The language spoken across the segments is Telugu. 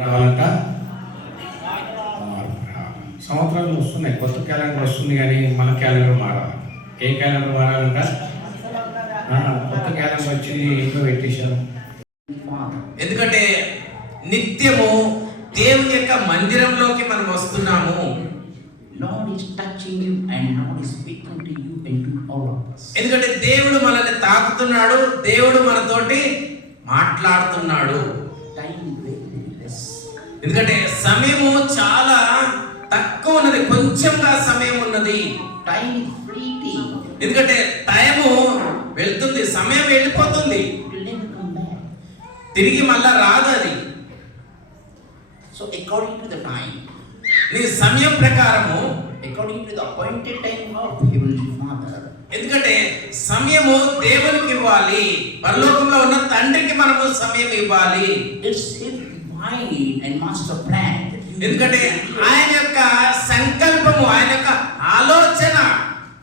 రావాలంట. సంవత్సరాలు వస్తున్నాయి, కొత్త క్యాలెండర్ వస్తుంది, కానీ మన క్యాలెండర్ మారాలి. ఏ క్యాలెండర్ మారాలంట? కొత్త క్యాలెండర్ వచ్చింది, ఇంట్లో పెట్టేశారు. ఎందుకంటే నిత్యము దేవుని యొక్క మందిరంలోకి మనం వస్తున్నాము. Lord is touching you and Lord is speaking to you and to all of us. ఎందుకంటే దేవుడు మనల్ని తాకుతున్నాడు, దేవుడు మనతోటి మాట్లాడుతున్నాడు. Time is very less. ఎందుకంటే సమయము చాలా తక్కువ ఉన్నది, కొంచెంగా సమయం ఉన్నది. Time is fleeting. ఎందుకంటే టైము వెళ్తుంది, సమయం వెళ్ళిపోతుంది, It will never come back. తిరిగి మళ్ళా రాదు అది. So according to the time, నీ సమయం ప్రకారము, according to the appointed time of Heavenly Father, ఎందుకంటే సమయము దేవునికి ఇవ్వాలి, పరలోకంలో ఉన్న తండ్రికి మనము సమయం ఇవ్వాలి. it's His divine and master plan. ఎందుకంటే ఆయన యొక్క సంకల్పము, ఆయన యొక్క ఆలోచన,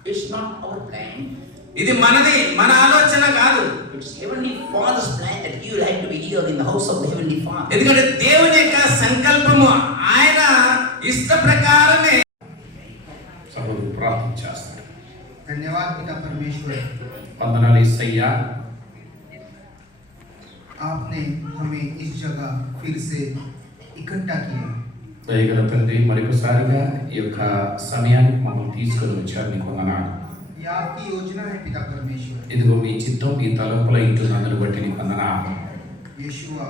It's not our plan. ఇది మనది, మన ఆలోచన కాదు. It's Heavenly Father's plan that you will have to be here in the house of the Heavenly Father. ఎందుకంటే దేవుని యొక్క సంకల్పము, ఆయన ఇష్ట ప్రకారమే. సభకు ప్రార్థన చేస్తారు. धन्यवाद पिता परमेश्वर, వందనాలు యేసయ్యా, आपने हमें इस जगह फिर से इकट्ठा किया। దయగల తండ్రి, మరొకసారిగా ఈ యొక్క సమయానికి మమ్మల్ని తీసుకొని వచ్చారు. నీకు వందనాలు. ये आपकी योजना है पिता परमेश्वर। ఇదిగో మీ చిత్తం, మీ తలంపుల ఇంటున్నందును బట్టి నీకు వందనాలు यीशुआ,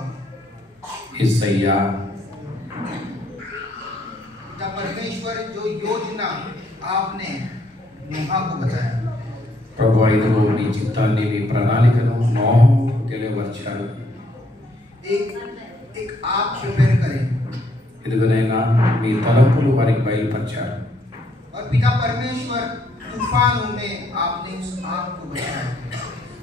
యేసయ్యా. पिता परमेश्वर, जो योजना आपने नोहा को बताया, ప్రభువా, ఇదిగో మీ చిత్తాన్ని, మీ ప్రణాళికను నోహుకు తెలియపరిచారు. एक आप प्रिपेयर करें ఇదిగోనైనా మీ తలంపులు వారికి బయలుపరిచారు. और पिता परमेश्वर, तूफानों में आपने उस आग को बचाया,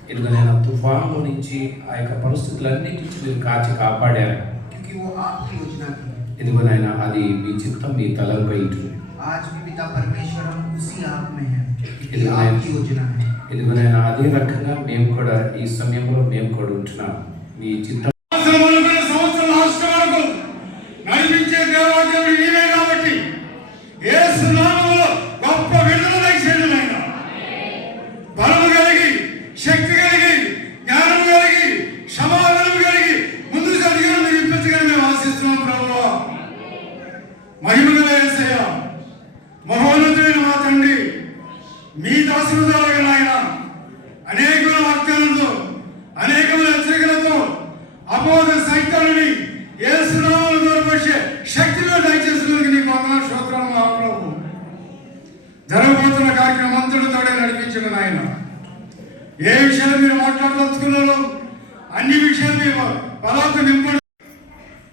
ఇదిగోనైనా తుఫాన్లో నుంచి, ఆ యొక్క పరిస్థితులన్నిటి నుంచి మీరు కాచి కాపాడారు. क्योंकि वो आपकी योजना थी। ఇదిగోనైనా అది మీ చిత్తం, మీ తలంపై ఉంటుంది. आज भी पिता परमेश्वर, हम उसी आग में हैं, क्योंकि इतना- आपकी योजना है। ఇదిగోనైనా అదే రకంగా మేము కూడా ఈ సమయంలో మేము కూడా ఉంటున్నాం. మీ చిత్తం నడిపించే దేవాదేవుడు నీవే కాబట్టి యేసు నామములో గొప్ప విడుదల దయచేయండి నాయన. బలము కలిగి, శక్తి కలిగి, జ్ఞానం కలిగి, సమాధానం కలిగి ముందుకు సాగిన మీరు ఇప్పించగలని మేము ఆశిస్తున్నాం ప్రభువా. మహిమగల యేసయ్య, మహోన్నతుడైన మా తండ్రి, మీ దాసుల ద్వారా నాయన అనేకమైన వాగ్దానాలతో, అనేకమైన హెచ్చరికలతో అపోహ సైతాన్ని యేసు నామములో దూరపరిచే శక్తిగా దయచేసినందుకు నీకు వందనాలు, స్తోత్రాలు మా ప్రభు. జరగబోతున్న కార్యక్రమం అంతటితోడే నడిపించిన నాయన, ఏ విషయాలు మీరు మాట్లాడదలుచుకున్నారో అన్ని విషయాలు మీ పదార్థ నింపండి.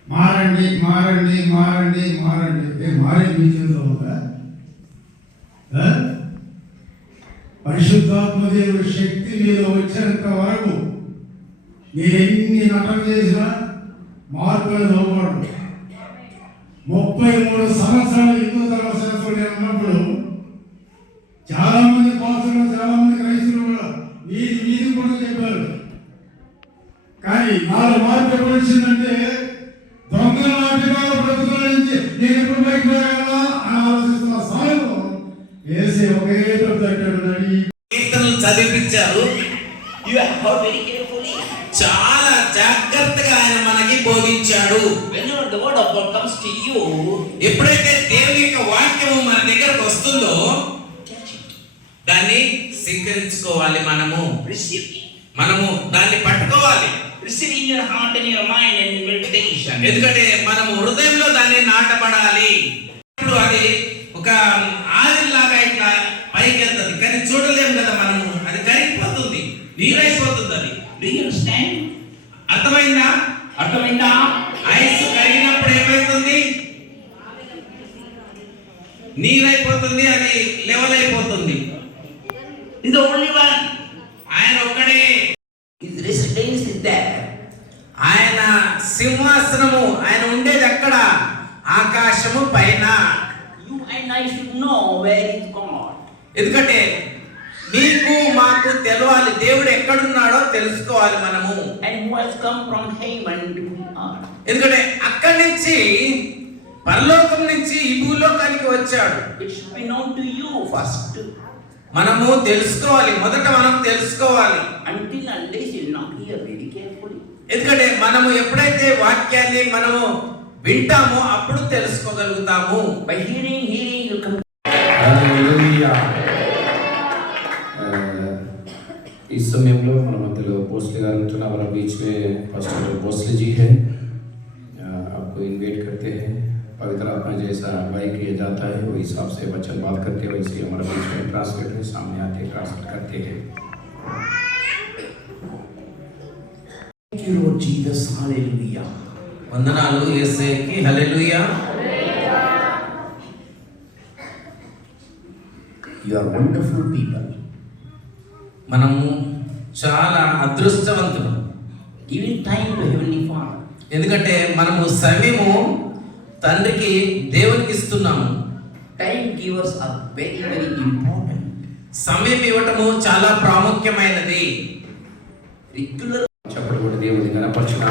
మారండి మారండి మారండి మారండి. మారే మీ చేతిలో ఉందా? పరిశుద్ధాత్మ దేవుడి శక్తి మీలో వచ్చేంత వరకు మీరు ఎన్ని నటన చేసినా మార్పులు లోపడదు. 33 సంవత్సరాలు హిందూ ధర్మశాస్త్రం నేను ఉన్నప్పుడు చాలా మంది పాస్టర్లు, చాలా మంది క్రైస్తవులు కూడా వీధి కూడా చెప్పారు. కానీ నాలో మార్పు ఎప్పుడు వచ్చిందంటే, దొంగల నాటిగా బ్రతుకుల నుంచి నేను ఎప్పుడు బయట పోయాలా అని ఆలోచిస్తున్న సమయంలో వేసే ఒకే తట్టాడు. కీర్తనలు చదివించారు. you have heard very carefully. చాలా జాగ్రత్తగా ఆయన మనకి బోధించాడు. Whenever the word of God comes to you, ఎప్పుడైతే దేవుని యొక్క వాక్యము మన దగ్గరకు వస్తుందో catch it, దాన్ని స్వీకరించుకోవాలి. receive it, మనము దాన్ని పట్టుకోవాలి. receive in your heart and your mind and in meditation. ఎందుకంటే మనము హృదయంలో దాన్ని నాటబడాలి. ఇప్పుడు అది ఒక ఆవిరిలాగా ఇట్లా పైకి వెళ్తుంది, కానీ చూడలేము కదా మనము. అది కరిగిపోతుంది, నీరైపోతుంది. అది Do you understand? అర్థమైందా? అర్థమైందా? ఐస్ కరిగినప్పుడు ఏమైతుంది? నీరైపోతుంది, అది లెవెల్ అయిపోతుంది. He's the only one. ఆయన ఒక్కడే. His residence is there. ఆయన సింహాసనము, ఆయన ఉండేది ఎక్కడ? ఆకాశము పైన. You and I should know where is God. ఎందుకంటే నీకు మాకు తెలవాలి, దేవుడు ఎక్కడున్నాడో తెలుసుకోవాలి మనము. And who has come from heaven to earth. ఎందుకంటే అక్కడి నుంచి పరలోకం నుంచి ఈ భూలోకానికి వచ్చాడు. It should be known to you first. మనము తెలుసుకోవాలి, మొదట మనం తెలుసుకోవాలి. Until unless you not hear very carefully. ఎందుకంటే మనము ఎప్పుడైతే వాక్యాన్ని మనము వింటామో అప్పుడు తెలుసుకోగలుగుతాము. By hearing you come. హల్లెలూయా. इस समय हम लोग మన మధ్యలో భోస్లే గారు ఉంటున్నారు. हमारा बीच में पास्टर भोसले जी है. आपको इनवाइट करते हैं. पवित्र आत्मा जैसा अगुवाई किया जाता है वो हिसाब से वचन बात करते हैं, वैसे हमारे बीच में ट्रांसलेटर सामने आते ट्रांसलेट करते हैं. Thank you Lord Jesus. Hallelujah. వందనాలు యేసయ్యకి. హల్లెలూయా. You are wonderful people. మనము చాలా అదృష్టవంతులు. Giving time to Heavenly Father. ఎందుకంటే మనము సమయము తండ్రికి దేవునికి ఇస్తున్నాము. Time givers are very important. సమయం ఇవ్వటము చాలా ప్రాముఖ్యమైనది. Regular. చప్పటి కొట్టి దేవుని గణపరచున.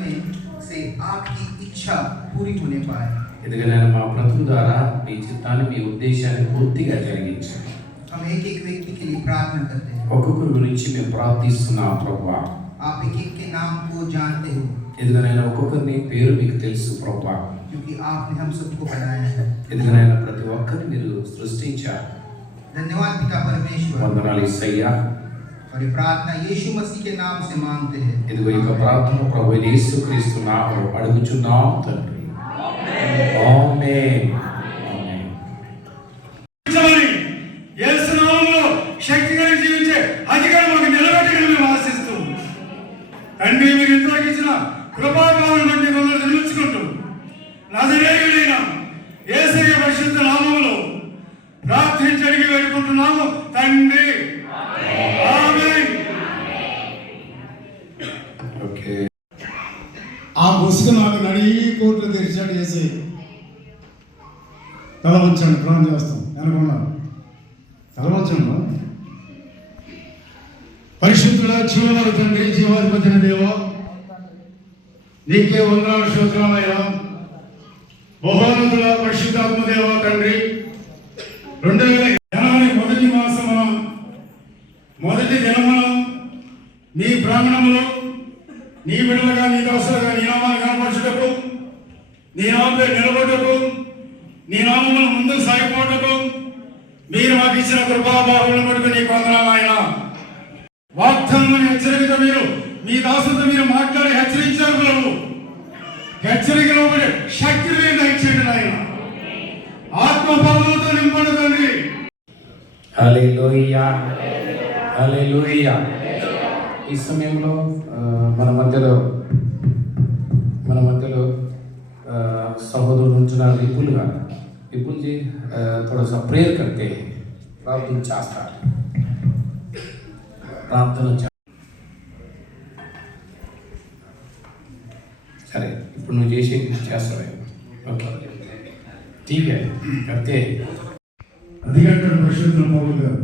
में से आपकी इच्छा पूरी होने पाए. ఎందుకంటే మా బ్రతుకు ద్వారా మీ చిత్తాన్ని మీ ఉద్దేశాన్ని పూర్తిగా జరిగించండి. हम एक एक व्यक्ति के लिए प्रार्थना करते हैं. ఒక్కొక్కరి గురించి మేము ప్రార్థిస్తున్నాం ప్రభువా. आप एक एक के नाम को जानते हो ఎందుకంటే ఒక్కొక్కరిని పేరు మీకు తెలుసు ప్రభువా. क्योंकि आपने हम सबको बनाया है. ఎందుకంటే ప్రతి ఒక్కరిని మీరు సృష్టించారు. धन्यवाद पिता परमेश्वर. వందనాలు యేసయ్యా. और ये प्रार्थना यीशु मसीह के नाम से मांगते हैं. ఇదిగో ఈ ప్రార్థన ప్రభు యేసుక్రీస్తు నామములో అడుగుచున్నాం తండ్రి. ఆమేన్. ఆమేన్. యేసు నామములో శక్తి కలిగి జీవించే అధికారం మాకు నిలబెట్టుకుని మేము ఆశిస్తూ తండ్రి మీరు ఇంతవరకు ఇచ్చిన కృపాభావం బట్టి మమ్మల్ని నిర్మించుకుంటూ నజరేయుడైన యేసయ్య పరిశుద్ధ నామములో ప్రార్థించి అడిగి వేడుకుంటున్నాము తండ్రి. ఆమేన్. ఓకే. ఆ ముసుగు నాకు నడి కోట్లు తెరిచాడు చేసి తల వంచండి, ప్రాణం చేస్తాం అనుకున్నాను. తల వంచండి. పరిశుద్ధుల జీవనాల తండ్రి, జీవాధిపతిని దేవ, నీకే వందనాలు స్తోత్రాలయ్యా. మహోన్నతుల పరిశుద్ధాత్మ దేవ తండ్రి, 2020 మొదటి మాసమున మొదటి దినమున నీ ప్రాంగణములో నీ బిడ్డలుగా నీ దాసులుగా నీ నామాన్ని కనపరచుటకు, నీ నామపై నిలబడుటకు, నీ నామమును ముందుకు సాగిపోవటకు మీరు మాకు ఇచ్చిన కృపాభావములను బట్టి నీకు వందనాలు ఆయన. వాగ్దానముని హెచ్చరికతో మీరు మీ దాసులతో మీరు మాట్లాడి హెచ్చరించారు ప్రభు. హెచ్చరికలో పడి శక్తి మీరు దయచేయండి ఆయన. ఆత్మభావంతో నింపండి తండ్రి. హల్లెలూయా. హల్లెలూయా. ఈ సమయంలో మన మధ్యలో సహోదరుడు ఉంటున్నారు విపుల్ గారు. विपुल जी थोड़ा सा प्रेयर करते हैं, प्रार्थना चाहता है, प्रार्थना సరే ఇప్పుడు నువ్వు చేసి చేస్తావే. ఓకే ठीक है करते हैं. అధికారులు పరిశుద్ధ పౌలు గారు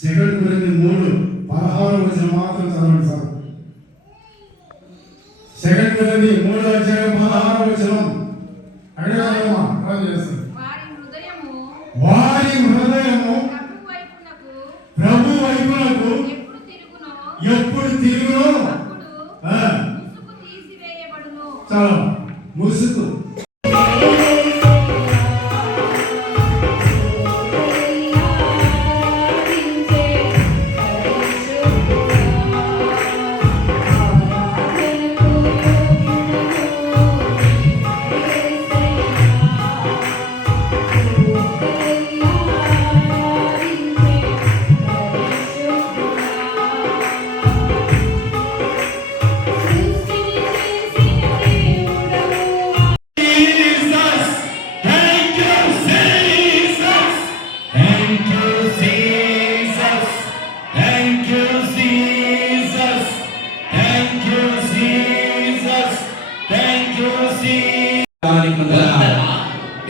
2 కొరింథీ 3:16 వచనం మాత్రం చదవండి సార్. 2 కొరింథీ 3:16 వచనం అడిగామా రాజేశ్వర. వారి హృదయము ప్రభు వైపునకు ఎప్పుడు తిరుగునో చాలా ముసుగు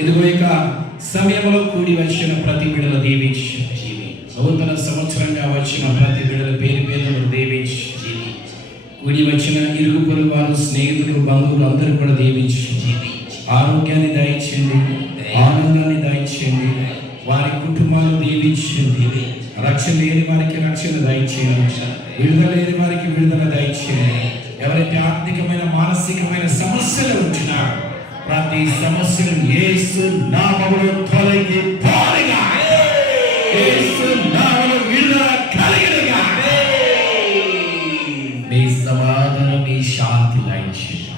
ఇదిగో ఇక సమయంలో కూడి వచ్చిన ప్రతి బిడ్డల దీవించి నూతన సంవత్సరంగా వచ్చిన ప్రతి బిడ్డల పేరు పేరును దీవించి కూడి వచ్చిన ఇరుగు పొరుగు వారు స్నేహితులు బంధువులు అందరూ కూడా దీవించి ఆరోగ్యాన్ని దయచేయండి, ఆనందాన్ని దయచేయండి, వారి కుటుంబాలు దీవించండి, రక్షణ లేని వారికి రక్షణ దయచేయండి, విడుదల లేని వారికి విడుదల దయచేయండి. ఎవరైతే ఆర్థికమైన మానసికమైన సమస్యలు ఉంటున్నారో ప్రతి సమస్యను యేసు నామములో తొలగిపోగా, యేసు నామములో విడుదల కలిగినగా, మీ సమాధానం మీ శాంతి దయచేయండి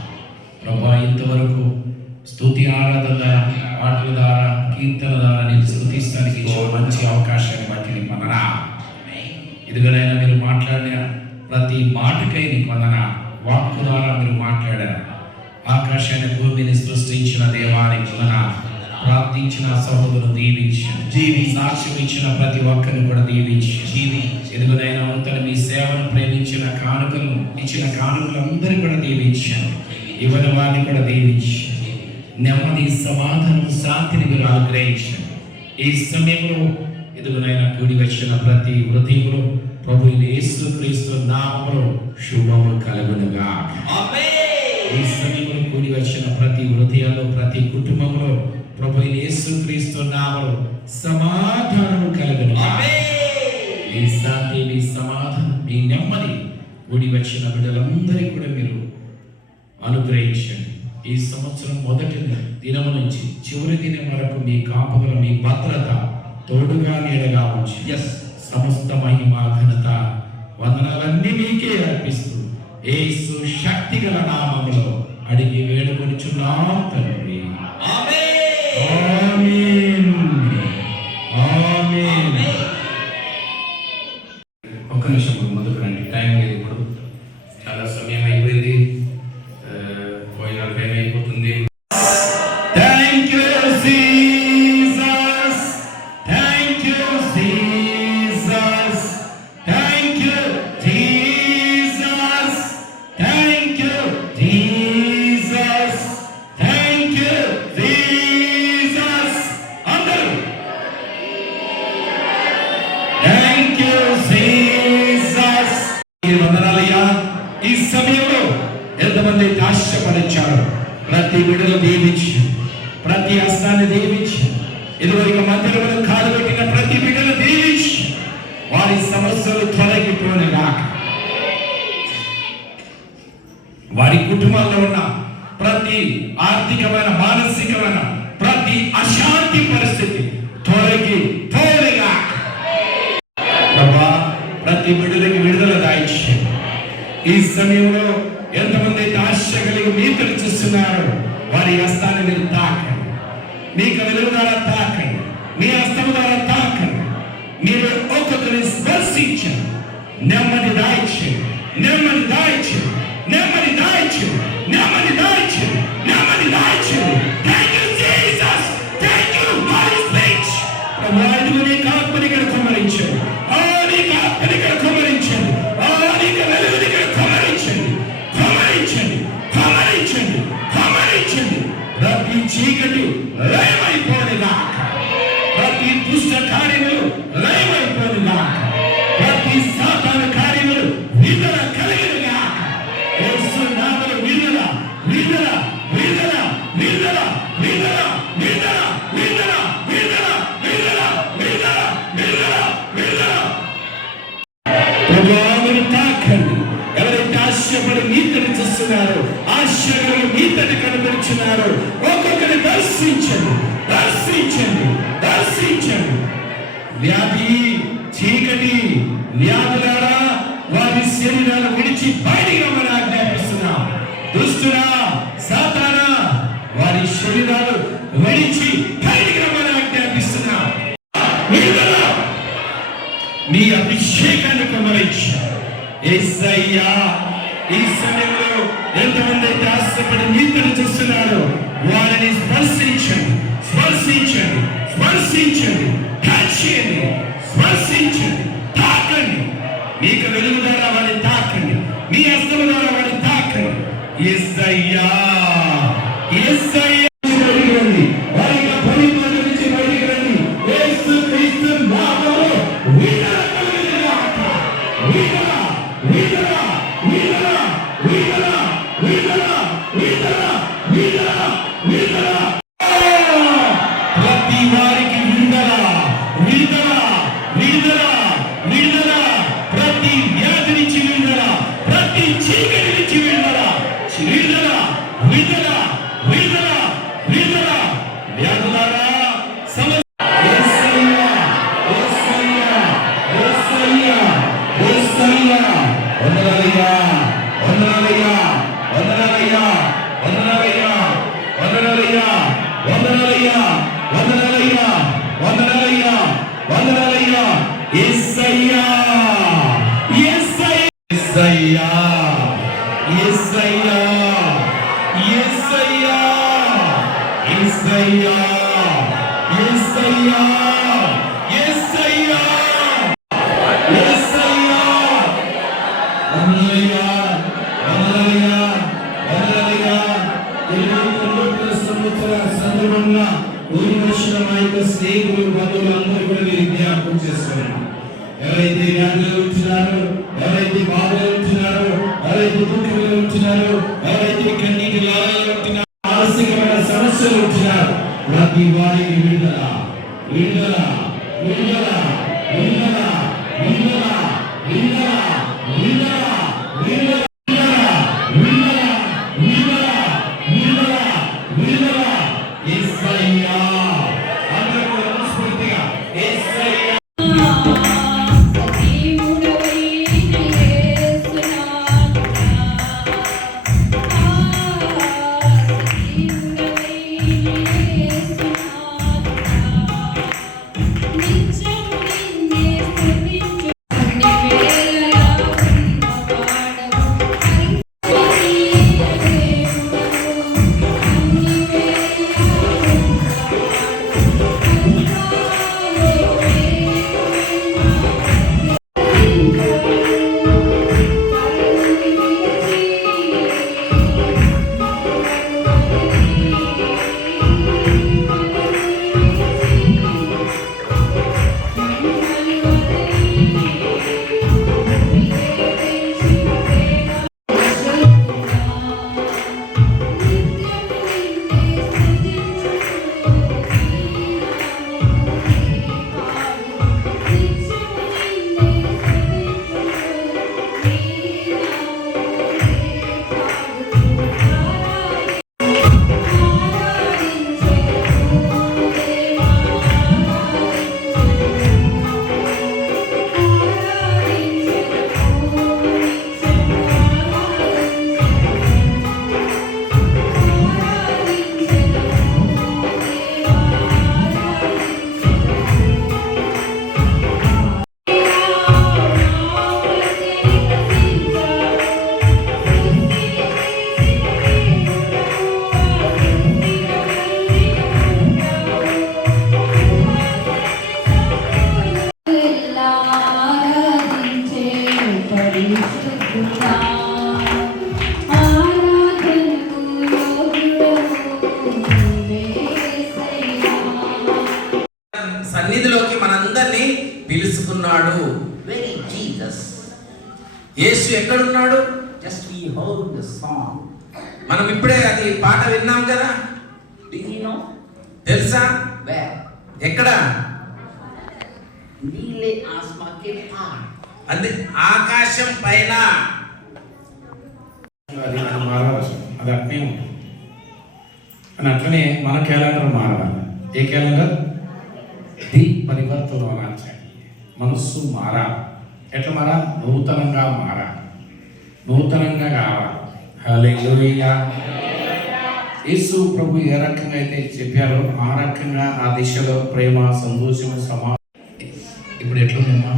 ప్రభువా. ఇంతవరకు స్తుతి ఆరాధన పాటల ద్వారా కీర్తన ద్వారా నేను స్తుతిస్తానికి ఇచ్చిన మంచి అవకాశాన్ని బట్టి నీకు వందనా. ఇదిగోనైనా మీరు మాట్లాడిన ప్రతి మాటకై నీకు వందనా. వాక్కు ద్వారా మీరు మాట్లాడారు. ఆకాశాన్ని భూమిని సృష్టించిన దేవానికి వందనా. ప్రార్థించిన సహోదరులు దీవించి సాక్ష్యం ఇచ్చిన ప్రతి ఒక్కరిని కూడా దీవించి ఎదుగునైనా నూతన మీ సేవను ప్రేమించిన కానుకలను ఇచ్చిన కానుకలందరూ కూడా దీవించాను. ఇవ్వని వారిని కూడా దీవించి నెమ్మది సమాధానం శాంతిని మీరు అనుగ్రహించండి. ఈ సమయంలో ఎదుగునైనా కూడి వచ్చిన ప్రతి హృదయంలో ప్రభు యేసుక్రీస్తు నామములో శుభము కలుగునుగా. ఈ సమయంలో కూడి వచ్చిన ప్రతి హృదయంలో ప్రతి కుటుంబంలో ప్రభు యేసుక్రీస్తు నామములో సమాధానము కలుగునుగా. ఈ శాంతి మీ సమాధానం మీ నెమ్మది కూడి వచ్చిన బిడ్డలందరికీ కూడా మీరు అనుగ్రహించండి. ఈ సంవత్సరం మొదటి దినం నుంచి చివరి దినం వరకు మీ కాపుదల మీ భద్రత తోడుగా నీడగా ఉంచి సమస్త మహిమ ఘనత వందనాలన్నీ మీకే అర్పిస్తూ యేసు శక్తిగల నామములో అడిగి వేడుకొనుచున్నాం తండ్రి. ఆమేన్. ఆమేన్. ఒక్క నిమిషం ముందుకు రండి. టైం లేదు, ఇప్పుడు చాలా సమయం అయిపోయింది, భోజనాల టైం అయిపోతుంది. Thank you Jesus, thank you Jesus, thank you Jesus, thank you Jesus, thank you Jesus. అందరూ థ్యాంక్ యూ జీసస్. వందనాలయ్యా. ఈ సమయంలో ఎంతమంది అయితే ఆశపడించారు ప్రతి బిడ్డలు దీవించి ప్రతి హస్తాన్ని దీవించి ఇదిగో ఇక మందిరంలో కాలు పెట్టిన ప్రతి బిడ్డలు దీవించి వారి సమస్యలు తొలగిపోనుగా. వారి కుటుంబాల్లో ఉన్న ప్రతి ఆర్థికమైన మానసికమైన ప్రతి అశాంతి పరిస్థితి తొలగిపోనుగా. ప్రతి బిడ్డలకి విడుదల దాయిచ్చి ఈ సమయంలో ఎంతమంది అయితే ఆశ కలిగి మీతలు చూస్తున్నారో వారి హస్తాన్ని మీరు తాకండి. మీకు వెలుగు ద్వారా తాకండి, మీ హస్తం ద్వారా తాకండి. మీరు ఒక్కొక్కరిని స్పర్శించండి. నెమ్మది దాయిచ్చండి, నెమ్మది దాయిచ్చండి, నెమ్మది దాయిచ్చండి, నెమ్మది దాయిచ్చండి, నెమ్మది దాయిచ్చండి. Thank you Jesus, thank you Holy Spirit. ప్రభువు నీకు ఆత్మని ఇక్కడ కుమ్మరించండి, నీకు ఆత్మని ఇక్కడ కుమ్మరించండి, నీకు వెలుగుని ఇక్కడ కుమ్మరించండి, కుమ్మరించండి, కుమ్మరించండి, కుమ్మరించండి. ప్రతి చీకటి లయమైపోనుగా, ప్రతి దుష్ట కార్యములు లయమైపోనుగా, ప్రతి సాతాను కార్యములు విడుదల కలిగినగా. యేసు నామములో విడుదల, విడుదల, విడుదల, విడుదల, విడుదల, విడుదల, విడుదల, విడుదల, విడుదల, విడుదల, విడుదల, విడుదల. ప్రభువును తాకండి. ఎవరైతే ఆశపడి నీతిని చూస్తున్నారో, ఆశలు నీతిని కనబరుచున్నారో ఒక్కొక్కరి దర్శించండి, దర్శించండి, దర్శించండి. వ్యాధి చీకటి వ్యాధులారా వారి శరీరాలు విడిచి బయటికి రమ్మని ఆజ్ఞాపిస్తున్నాం. దుష్టుడా సాతానా వారి శరీరాలు విడిచి బయటికి రమ్మని ఆజ్ఞాపిస్తున్నాం. మీ అభిషేకాన్ని కుమ్మరించి యేసయ్యా. ఈ సమయంలో ఎంతమంది అయితే ఆశపడి నీతిని చూస్తున్నారో వారిని స్పర్శించండి, స్పర్శించండి, స్పర్శించండి, టచ్ చేయండి, స్పర్శించండి, తాకండి. మీకు వెలుగు ద్వారా వారిని తాకండి, మీ హస్తము ద్వారా వారిని తాకండి. యేసయ్యా, యేసయ్యా. విడుదల విడుదల ప్రతి వారికి విడుదల విడుదల విడుదల విడుదల ప్రతి వ్యాధి నుంచి విడుదల ప్రతి చీకటి నుంచి విడుదల విడుదల విడుదల విడుదల విడుదల వ్యాధులారా వందనాలయ్యా వందనాలయ్యా వందనాలయ్యా వందనాలయ్యా వందనాలయ్యా వందనాలయ్యా వందనాలయ్యా వందనాలయ్యా వందనాలయ్యా యేసయ్యా యేసయ్యా యేసయ్యా యేసయ్యా యేసయ్యా యేసయ్యా యేసయ్యా యేసయ్యా వందనాలయ్యా వందనాలయ్యా వందనాలయ్యా 29 సంవత్సరాల సందర్భంగా ఊరి మనుషుల మా యొక్క స్నేహితులు బంధువులందరూ కూడా మీరు జ్ఞాపకం చేస్తున్నారు. ఎవరైతే వ్యాధులు ఉంటున్నారో, ఎవరైతే బాధలు ఉంటున్నారో, ఎవరైతే దుఃఖంలో ఉంటున్నారో, ఎవరైతే కన్నీటి లాలలో ఉంటున్నారో, మానసికమైన సమస్యలు ఉంటున్నారో ప్రతి వారికి విడుదల విడుదల విడుదల విడుదల విడుదల విడుదల విడుదల విడుదల సన్నిధిలోకి మనందరినీ పిలుచుకున్నాడు. Where is Jesus? యేసు ఎక్కడున్నాడు? Just we heard the song. మనం ఇప్పుడే అది పాట విన్నాం కదా. Do you know? తెలుసా? Where? ఎక్కడ? నీలే ఆస్మాకే పార్. అది ఆకాశం పైన. అది మారవచ్చు, అది అట్నే ఉంటుంది. అని అట్లనే మన క్యాలెండర్ మారాలి. ఏ క్యాలెండర్? ది పరివర్తన అనాలి. మనస్సు మారాలి. ఎట్లా మారాలి? నూతనంగా మారాలి, నూతనంగా కావాలి. హల్లెలూయా. యేసు ప్రభు ఏ రకంగా అయితే చెప్పారో ఆ రకంగా ఆ దిశలో ప్రేమ, సంతోషం, ఇప్పుడు ఎట్లుందమ్మా?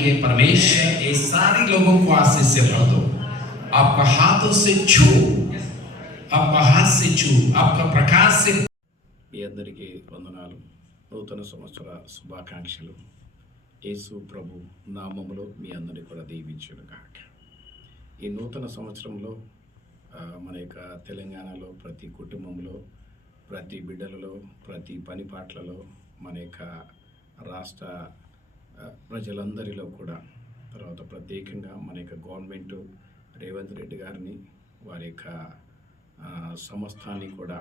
मांगेंगे परमेश्वर ये सारे लोगों को आशीष से भर दो, आपका हाथों से छू, आपका हाथ से छू, आपका प्रकाश से। మీ అందరికీ వందనాలు. నూతన సంవత్సర శుభాకాంక్షలు. యేసు ప్రభు నామములో మీ అందరినీ కూడా దీవించును గాక. ఈ నూతన సంవత్సరంలో మన యొక్క తెలంగాణలో ప్రతి కుటుంబంలో, ప్రతి బిడ్డలలో, ప్రతి పని పాటలలో, మన యొక్క రాష్ట్ర ప్రజలందరిలో కూడా, తర్వాత ప్రత్యేకంగా మన యొక్క గవర్నమెంట్ రేవంత్ రెడ్డి గారిని, వారి యొక్క సంస్థాన్ని కూడా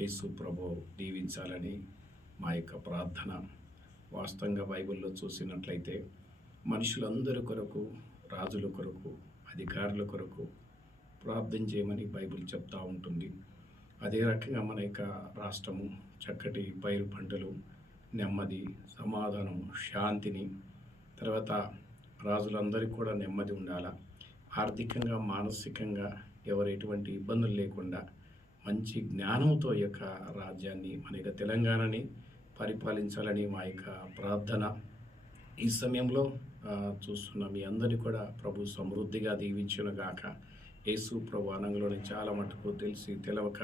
యేసు ప్రభు దీవించాలని మా యొక్క ప్రార్థన. వాస్తవంగా బైబిల్లో చూసినట్లయితే మనుషులందరి కొరకు, రాజుల కొరకు, అధికారుల కొరకు ప్రార్థన చేయమని బైబిల్ చెప్తూ ఉంటుంది. అదే రకంగా మన యొక్క రాష్ట్రము చక్కటి పైరు పంటలు, నెమ్మది, సమాధానం, శాంతిని, తర్వాత రాజులందరికీ కూడా నెమ్మది ఉండాలా, ఆర్థికంగా, మానసికంగా ఎవరు ఎటువంటి ఇబ్బందులు లేకుండా మంచి జ్ఞానంతో ఈ యొక్క రాజ్యాన్ని, మన యొక్క తెలంగాణని పరిపాలించాలని మా యొక్క ప్రార్థన. ఈ సమయంలో చూస్తున్న మీ అందరినీ కూడా ప్రభు సమృద్ధిగా దీవించును గాక. యేసు ప్రభు అనంగంలోని చాలా మటుకు తెలిసి తెలవక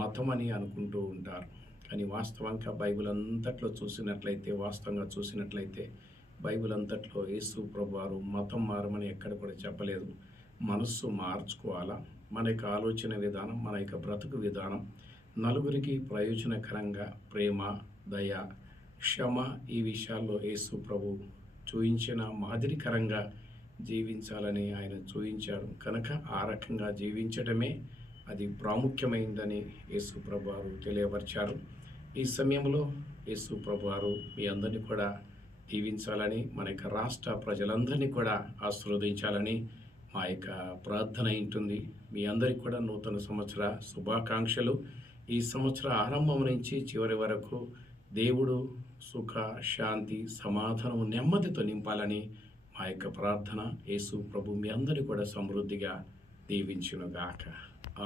మతం అని అనుకుంటూ ఉంటారు. కానీ వాస్తవంగా బైబిల్ అంతట్లో వాస్తవంగా చూసినట్లయితే బైబిల్ అంతట్లో యేసు ప్రభు వారు మతం మారమని ఎక్కడ కూడా చెప్పలేదు. మనస్సు మార్చుకోవాలా, మన యొక్క ఆలోచన విధానం, మన యొక్క బ్రతుకు విధానం నలుగురికి ప్రయోజనకరంగా ప్రేమ, దయ, క్షమ ఈ విషయాల్లో యేసు ప్రభు చూయించిన మాదిరికరంగా జీవించాలని ఆయన చూయించారు. కనుక ఆ రకంగా జీవించడమే అది ప్రాముఖ్యమైందని యేసు ప్రభు వారు తెలియపరిచారు. ఈ సమయంలో యేసు ప్రభు వారు మీ అందరినీ కూడా దీవించాలని, మన యొక్క రాష్ట్ర ప్రజలందరినీ కూడా ఆశీర్వదించాలని మా యొక్క ప్రార్థన ఉంటుంది. మీ అందరికీ కూడా నూతన సంవత్సర శుభాకాంక్షలు. ఈ సంవత్సర ఆరంభం నుంచి చివరి వరకు దేవుడు సుఖ, శాంతి, సమాధానం, నెమ్మదితో నింపాలని మా యొక్క ప్రార్థన. యేసు ప్రభు మీ అందరికీ కూడా సమృద్ధిగా దీవించును గాక.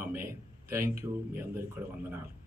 ఆమె. Thank you. మీ అందరికీ కూడా వందనాలు.